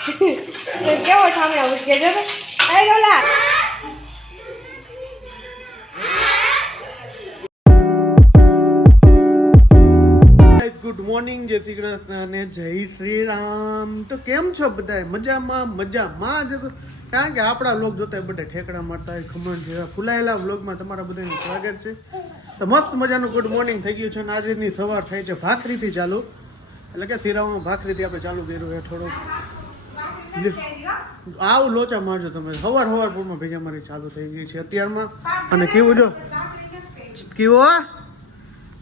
કેવો ઠામે આવું કે જો આઈ રોલા ગુડ મોર્નિંગ, જય શ્રી કૃષ્ણ અને જય શ્રી રામ. તો કેમ છો બધા? મજામાં કારણ કે આપણા વ્લોગ જોતા બધા ઠેકડા મારતા હોય, ખમણ જેવા ફૂલાયેલા વ્લોગમાં તમારા બધાનું સ્વાગત છે. તો મસ્ત મજાનું ગુડ મોર્નિંગ થઈ ગયું છે અને આજની સવાર થાય છે ભાખરીથી ચાલુ, એટલે કે શિરામાં ભાખરીથી આપણે ચાલુ કર્યું છે. થોડું આવું લોચા મારજો તમે. સવાર પૂરમાં ભેગા મારી ચાલુ થઈ ગઈ છે અત્યારમાં. અને કેવું જો કેવો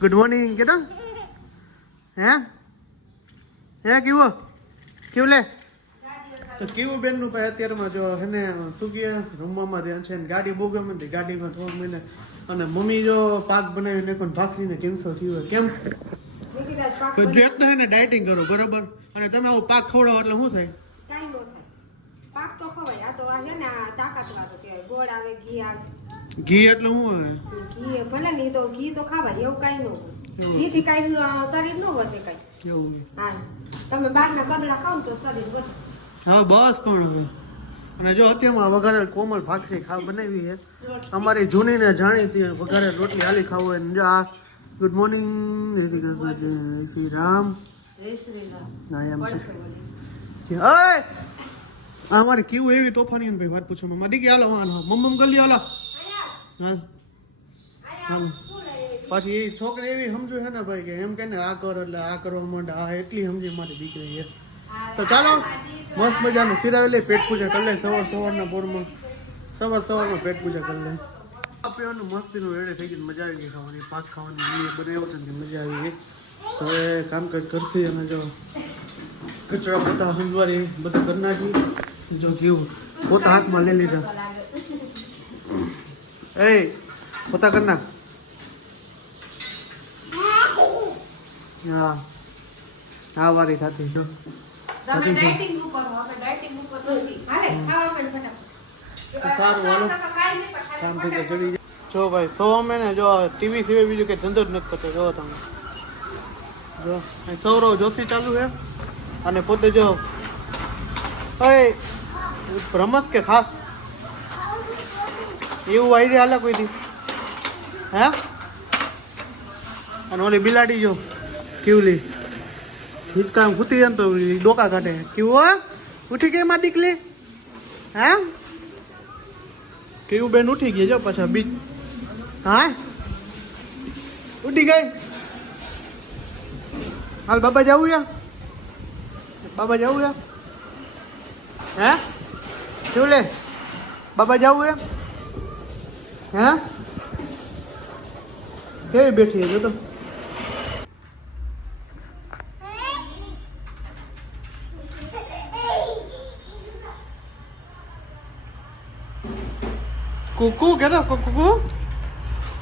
ગુડ મોર્નિંગ કેતા હે કેવું લે તો કેવું બેન નું ભાઈ અત્યારમાં જો એને શું કહે રમવામાં રહ્યા છે ને ગાડી બહુ ગમે હતી, ગાડીમાં થોડું મહિને અને મમ્મી જો પાક બનાવી નાખો ભાખરીને કેન્સર થયું કેમ એકતા હે ને ડાયટિંગ કરો બરાબર અને તમે આવું પાક ખવડાવો એટલે શું થાય? કાઈ નો થાય. પાક તો ખવાય. આ તો આ છે ને તાકાત વાળો કહેવાય. ગોળ આવે, ઘી આવે. ઘી એટલે શું આવે? ઘી ભલે નહીં તો ઘી તો ખાવાય એવું કાઈ નો હોય. ઘીથી કાઈ શરીર નો વધે કાઈ એવું. હા તમે બહારના કદડા ખાવ તો શરીર વધે. હવે બસ પણ હવે અને જો અત્યારમાં વઘારેલ કોમલ ભાખરી બનાવી છે અમારી જૂની ને જાણીતી વઘારેલ રોટલી હાલી ખાવું હોય ને જો આ ગુડ મોર્નિંગ, જય શ્રી રામ. અમારે કેવું એવી તોફાની ભાઈ વાત પૂછો મારી કે હાલો મમ્મ કરી લ્યો હાલો હાલો. પાછી એ છોકરી એવી સમજુ છે ને ભાઈ કે એમ કે ને આ કરો એટલે આ કરવા માંડે આ એટલી સમજી મારી દીકરી છે. તો ચાલો મસ્ત મજાનું સિરાવેલી પેટ પૂજા કરી લે સવારના પોરમાં સવારમાં પેટ પૂજા કરી લે. પીવાનું મસ્તીનું રેડે થઈ ગયું, મજા આવી ગઈ ખાવાની. પાક ખાવાની બનાવ્યો છે મજા આવી ગઈ. તો હવે કામકાજ કરતી અને જો કચરા પોતા હંજવારી બધું કરી નાખી. જો કેવું પોતા હાથમાં લઈ લીધા. એ પોતા કરી નાખ. હા વારી ખાતી જો સારું હાલો કામ થઈ ચડી જાય. જો ભાઈ સો અમે ને જો ટીવી સિવાય બીજું કઈ ધંધો જ નથી કરતો. જો તમે જો સૌરવ જોશી ચાલુ છે અને પોતે જો રમત કે ખાસ એવું આઈડિયા હાલે કોઈ દી હે. અને ઓલી બિલાડી જો કેવલી કામ ખૂતી જાય ને તો ડોકા કાઢે. કેવું ઉઠી ગઈ માં દીકલી હે કેવું બેન ઉઠી ગઈ જો પાછા બીજ હા ઉઠી ગઈ. હાલ બાબા જવું યા હે કેવું લે બાબા જવું હે કેવી બેઠી જો તો કુકુ કેતો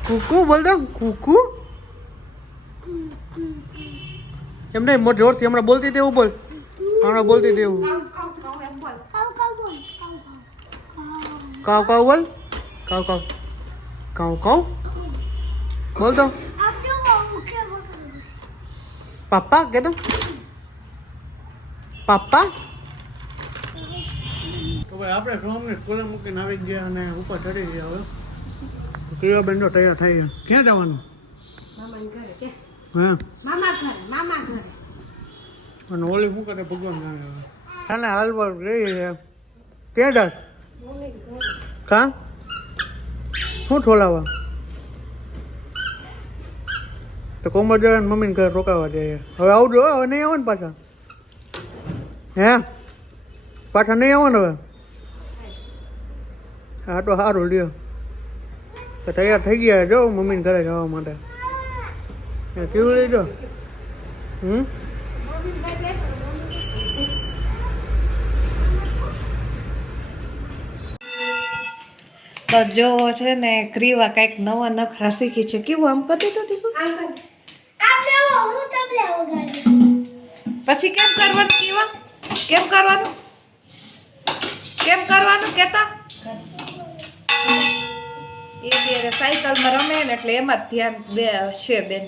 કુકુ બોલ દો કુકુ એમ નહીં મોટ જોરથી હમણાં બોલતી તેવું બોલ. હમણાં બોલતી તેવું કાવ કાવ બોલ કાવ કાવ કાવ કાવ બોલ દો પાપા કેતો પાપા. તો ભાઈ આપણે સોમને સ્કૂલે મૂકીને આવી ગયા અને ઉપર ચડી ગયા. હવે કેવા બેન તો તૈયાર થઈ ગયા. ક્યાં જવાનું? મામા ઘરે અને ઓલી શું કરે ભગવાન જાણે. હવે હાલવા રહી છે ક્યાં જાસ કા શું ઠોલાવા તો કોમર જવા મમ્મીને ઘરે રોકાવા જઈએ. હવે આવજો હવે નહીં આવો ને પાછા હે પાછા નહીં આવો ને હવે. હા તો સારું લ્યો તો તૈયાર થઈ ગયા જો મમ્મીને ઘરે જવા માટે. કેવું લઈજો તો જો છે ને ક્રીવા કઈક નવા નખરા શીખી છે. કેવું આમ કરતી તો પછી કેમ કરવાનું ક્રીવા કેમ કરવાનું કેતા એ બે સાયકલમાં રમે ને એટલે એમાં જ ધ્યાન બે છે બેન.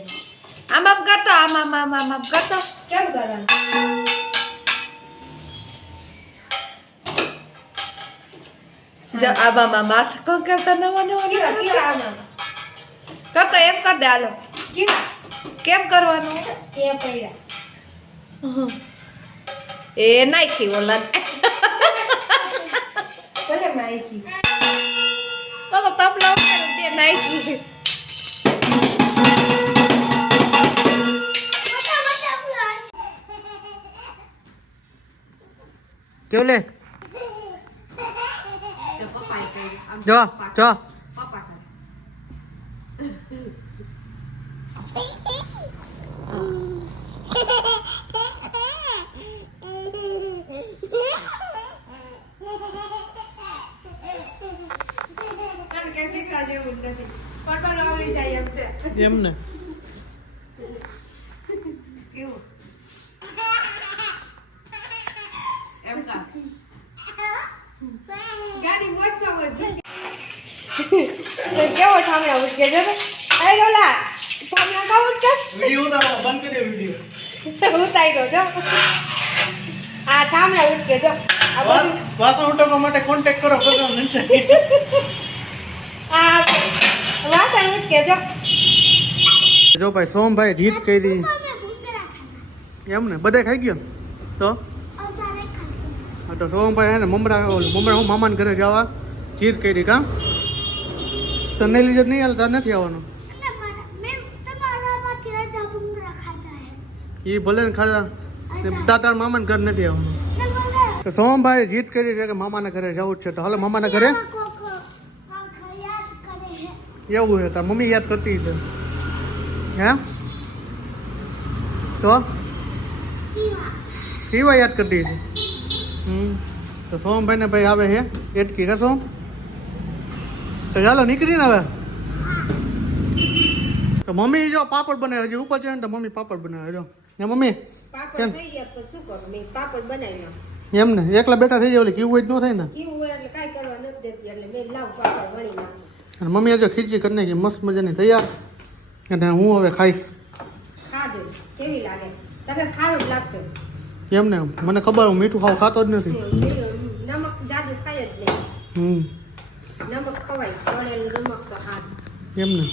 આમ કરતો આમ કરતો કેમ કરવાનું જો આ બાબા માથ કોણ કરતા નવા કરતા એમ કર દે હાલો કેમ કરવાનું એ નાખી ઓલા ચાલો તપલા તે નાખી કેવું લે જો જો એમ ને કેવો ઠામડા ઉઠકે છે અરે લોલા ઠામડા કા ઉઠકે વિડિયો ઉતારો બંધ કરી દે વિડિયો ઉતાર્યો જો આ ઠામડા ઉઠકે જો આ બધું વાસણ ઉઠાવવા માટે કોન્ટેક્ટ કરો બધાને નીચે આ વાસણ ઉઠકે જો જો ભાઈ સોમભાઈ જીત કરી એમ ને બધે ખાઈ ગયો તો હા તો સોમભાઈ હે ને મમરા હું મામાને ઘરે જવા જીત કરી કા તને લીધે નહીં હાલતા નથી આવવાનું એ ભલે ને ખાધા તાર મામાને ઘર નથી આવવાનું તો સોમભાઈ જીત કરી છે કે મામાના ઘરે જવું જ છે તો હાલો મામાના ઘરે એવું છે તાર મમ્મી યાદ કરતી છે હે તો કેવા યાદ કરતી છે તો સોમભાઈ ને ભાઈ આવે છે એટકી કા સોમ તો ચાલો નીકળીને હવે તો મમ્મી જો પાપડ બનાવે હજી ઉપર છે ને તો મમ્મી પાપડ બનાવે જો ને મમ્મી પાપડ થઈ ગયા તો શું કરું મેં પાપડ બનાવ્યો એમ ને એકલા બેઠા થઈ જાય ઓલી કેવું જ ન થાય ને કેવું હોય એટલે કાઈ કરવા નથી દેતી એટલે મેં લાવ પાપડ વણી નાખું અને મમ્મી આજે ખીચડી કરી નાખી મસ્ત મજાની તૈયાર અને હું હવે ખાઈશ ખાજો કેવી લાગે તને ખારું જ લાગશે એમ ને મને ખબર હું મીઠું ખાતો જ નથી નમક જાદુ ખાય જ નહીં નમક ખવાય વણેલું નમક તો ખાધું એમ ને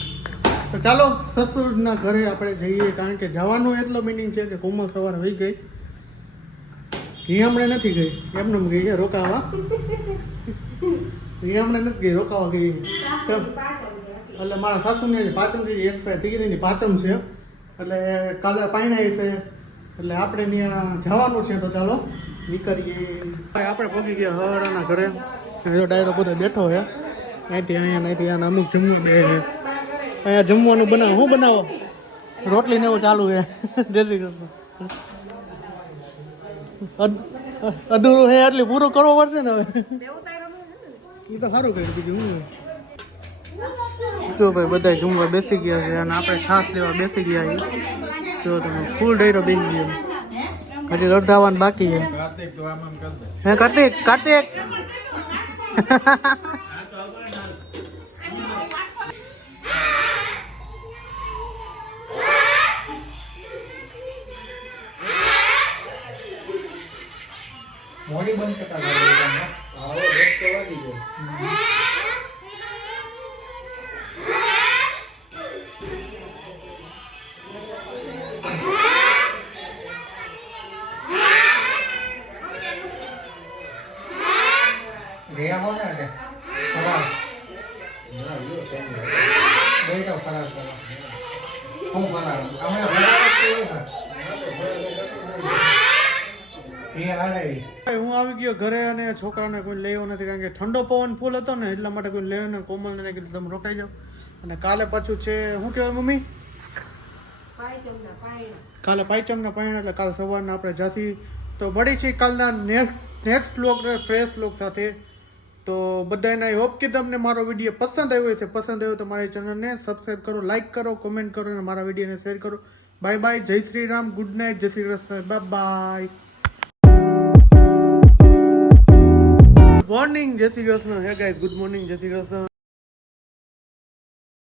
તો ચાલો સસુરના ઘરે આપણે જઈએ કારણ કે જવાનો એટલો મિનિંગ છે કે કોમલ સવારે વહી ગઈ હમણાં નથી ગઈ એમને ગઈ છે રોકાવા હમણાં નથી ગઈ રોકાવા ગઈ એટલે મારા સાસુને પાચમથી એક્સપાયર થઈ ગઈ એની પાચમ છે એટલે કાલે પાણી છે એટલે આપણે ત્યાં જવાનું છે તો ચાલો નીકળીએ આપણે પહોંચી ગયા હવારાના ઘરે જો ડાયરો બધો બેઠો છે અહીંથી અહીંયા અમુક જમવું બે છે અહીંયા જમવાનું બનાવો શું બનાવો રોટલી ને એવું ચાલુ છે જય શ્રી કૃષ્ણ અધૂરું છે એટલે પૂરું કરવો પડશે ને હવે એ તો સારું કર્યું બીજું હું જો ભાઈ બધા જમવા બેસી ગયા છે અને આપણે છાશ લેવા બેસી ગયા છીએ જો તમે ફૂલ ડાયરો બેસી ગયો હજી અડધાવાનું બાકી છે હે કાર્તિક કાર્તિક મોડી બંધ કરતા ગયા હો ને ખરાબ બે જાવ ખરાબ કરો હું ખરાબ અમે હું આવી ગયો ઘરે અને છોકરાને કોઈ લેવો નથી કારણ કે ઠંડો પવન ફૂલ હતો ને એટલા માટે કોઈ લેવો ને કોમલને કીધું તમે રોકાઈ જાઓ અને કાલે પાછું છે શું કહેવાય મમ્મી કાલે પાંચમના પાયણા એટલે કાલ સવારના આપણે જાસી તો મળી છીએ કાલના નેક્સ્ટ વ્લોગ ફ્રેશ વ્લોગ સાથે તો બધાને આઈ હોપ કે તમને મારો વિડીયો પસંદ આવ્યો હશે પસંદ આવ્યો તો મારી ચેનલને સબસ્ક્રાઈબ કરો લાઈક કરો કોમેન્ટ કરો અને મારા વિડીયોને શેર કરો બાય બાય જય શ્રી રામ ગુડ નાઇટ જય Shri Krishna bye bye morning જય શ્રી કૃષ્ણ હે ગાઈસ ગુડ મોર્નિંગ જય શ્રી કૃષ્ણ